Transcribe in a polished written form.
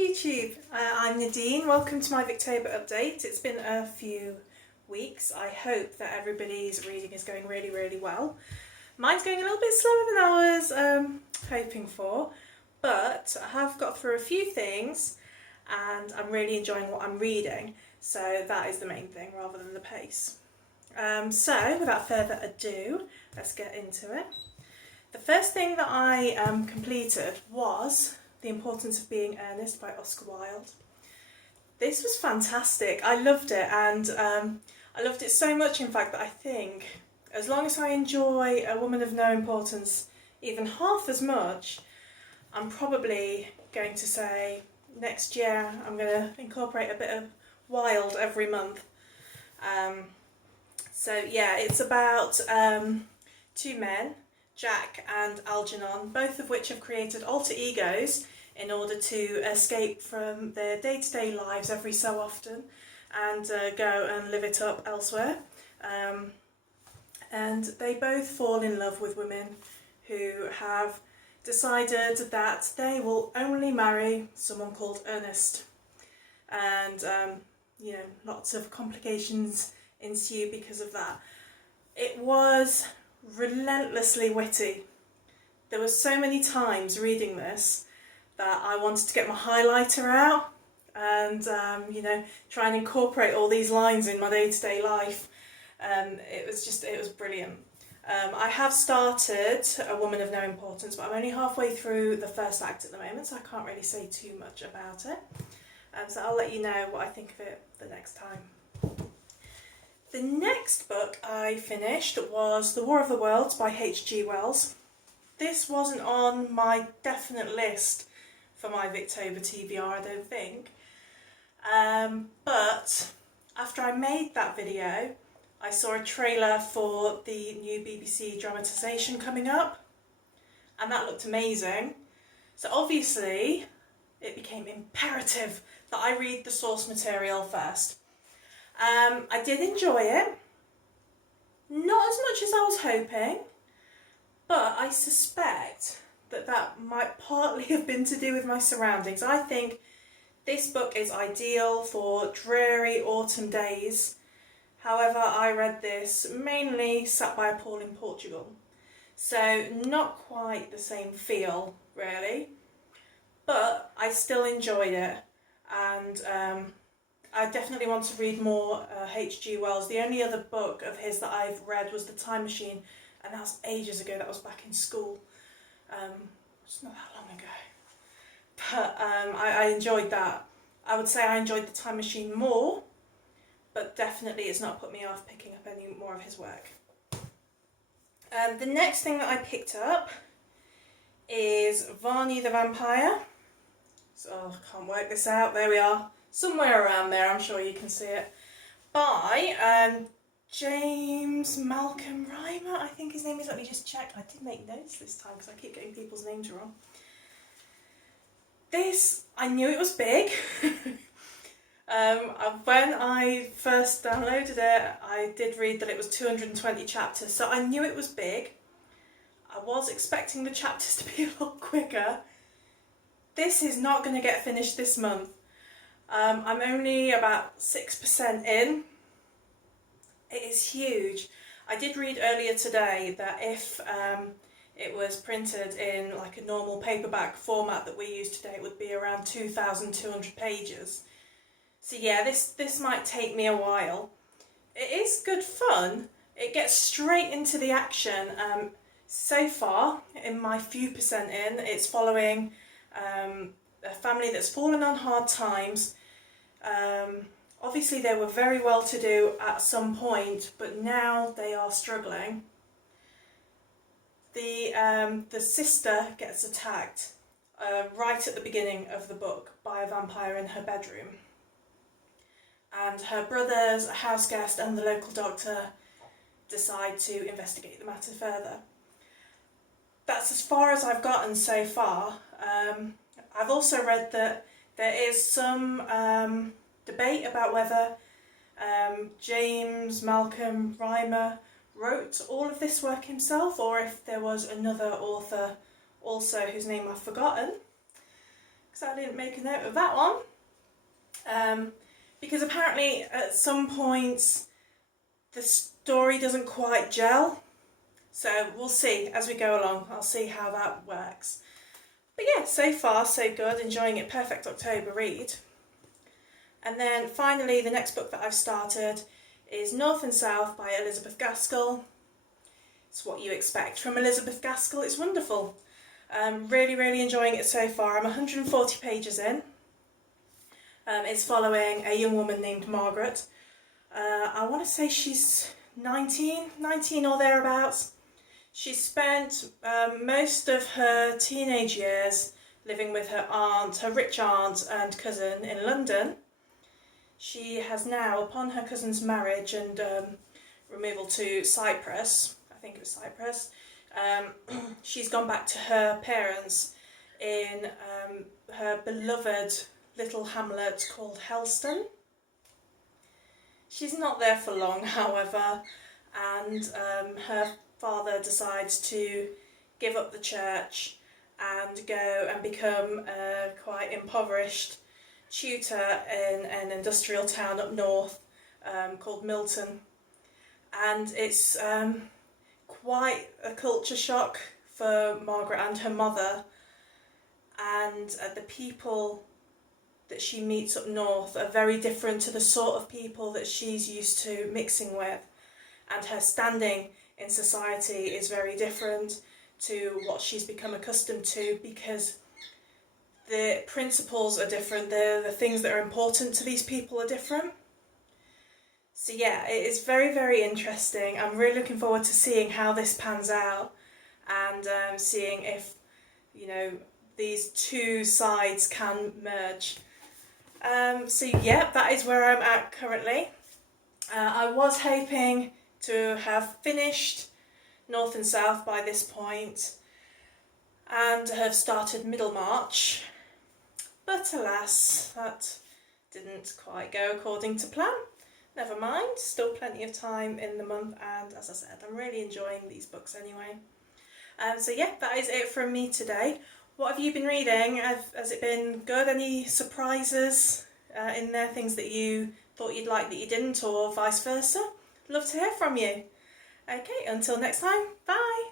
YouTube. I'm Nadine. Welcome to my Victober update. It's been a few weeks. I hope that everybody's reading is going really well. Mine's going a little bit slower than I was hoping for, but I have got through a few things and I'm really enjoying what I'm reading, so that is the main thing rather than the pace. So without further ado, let's get into it. The first thing that I completed was The Importance of Being Earnest by Oscar Wilde. This was fantastic. I loved it, and I loved it so much, in fact, that I think as long as I enjoy A Woman of No Importance even half as much, I'm probably going to say next year I'm going to incorporate a bit of Wilde every month. So yeah, it's about two men, Jack and Algernon, both of which have created alter egos in order to escape from their day-to-day lives every so often and go and live it up elsewhere. And they both fall in love with women who have decided that they will only marry someone called Ernest. And, lots of complications ensue because of that. It was relentlessly witty. There were so many times reading this that I wanted to get my highlighter out and try and incorporate all these lines in my day-to-day life. It was brilliant. I have started A Woman of No Importance, but I'm only halfway through the first act at the moment, so I can't really say too much about it. So I'll let you know what I think of it the next time. The next book I finished was The War of the Worlds by H.G. Wells. This wasn't on my definite list for my Victober TBR, I don't think. But after I made that video, I saw a trailer for the new BBC dramatisation coming up, and that looked amazing. So obviously, it became imperative that I read the source material first. I did enjoy it, not as much as I was hoping, but I suspect that might partly have been to do with my surroundings. I think this book is ideal for dreary autumn days. However, I read this mainly sat by a pool in Portugal, so not quite the same feel really, but I still enjoyed it, and I definitely want to read more H.G. Wells. The only other book of his that I've read was The Time Machine, and that was ages ago. That was back in school. It's not that long ago. But I enjoyed that. I would say I enjoyed The Time Machine more, but definitely it's not put me off picking up any more of his work. The next thing that I picked up is Varney the Vampire. So I can't work this out. There we are. Somewhere around there, I'm sure you can see it, by James Malcolm Rymer, I think his name is. Let me just check. I did make notes this time because I keep getting people's names wrong. This, I knew it was big. When I first downloaded it, I did read that it was 220 chapters, so I knew it was big. I was expecting the chapters to be a lot quicker. This is not going to get finished this month. I'm only about 6% in. It is huge. I did read earlier today that if it was printed in like a normal paperback format that we use today, it would be around 2,200 pages. So yeah, this might take me a while. It is good fun. It gets straight into the action. So far, in my few percent in, it's following a family that's fallen on hard times. Obviously they were very well to do at some point, but now they are struggling. The sister gets attacked right at the beginning of the book by a vampire in her bedroom, and her brothers, a house guest and the local doctor decide to investigate the matter further. That's as far as I've gotten so far. I've also read that there is some debate about whether James Malcolm Rymer wrote all of this work himself, or if there was another author also whose name I've forgotten. because I didn't make a note of that one. Because apparently at some points the story doesn't quite gel. So we'll see as we go along. I'll see how that works. But yeah, so far so good. Enjoying it. Perfect October read. And then finally, the next book that I've started is North and South by Elizabeth Gaskell. It's what you expect from Elizabeth Gaskell. It's wonderful. Really, really enjoying it so far. I'm 140 pages in. It's following a young woman named Margaret. I want to say she's 19 or thereabouts. She spent most of her teenage years living with her aunt, her rich aunt and cousin in London. She has now, upon her cousin's marriage and removal to Cyprus, I think it was Cyprus, she's gone back to her parents in her beloved little hamlet called Helston. She's not there for long, however, and her father decides to give up the church and go and become a quite impoverished tutor in an industrial town up north called Milton. And it's quite a culture shock for Margaret and her mother, and the people that she meets up north are very different to the sort of people that she's used to mixing with, and her standing in society is very different to what she's become accustomed to, because the principles are different, the things that are important to these people are different. So yeah, it is very, very interesting. I'm really looking forward to seeing how this pans out and seeing if, you know, these two sides can merge. So yeah, that is where I'm at currently. I was hoping to have finished North and South by this point and have started Middlemarch, but alas, that didn't quite go according to plan. Never mind, still plenty of time in the month, and as I said, I'm really enjoying these books anyway. So yeah, that is it from me today. What have you been reading? Has it been good? Any surprises in there? Things that you thought you'd like that you didn't, or vice versa? Love to hear from you. Okay, until next time, bye!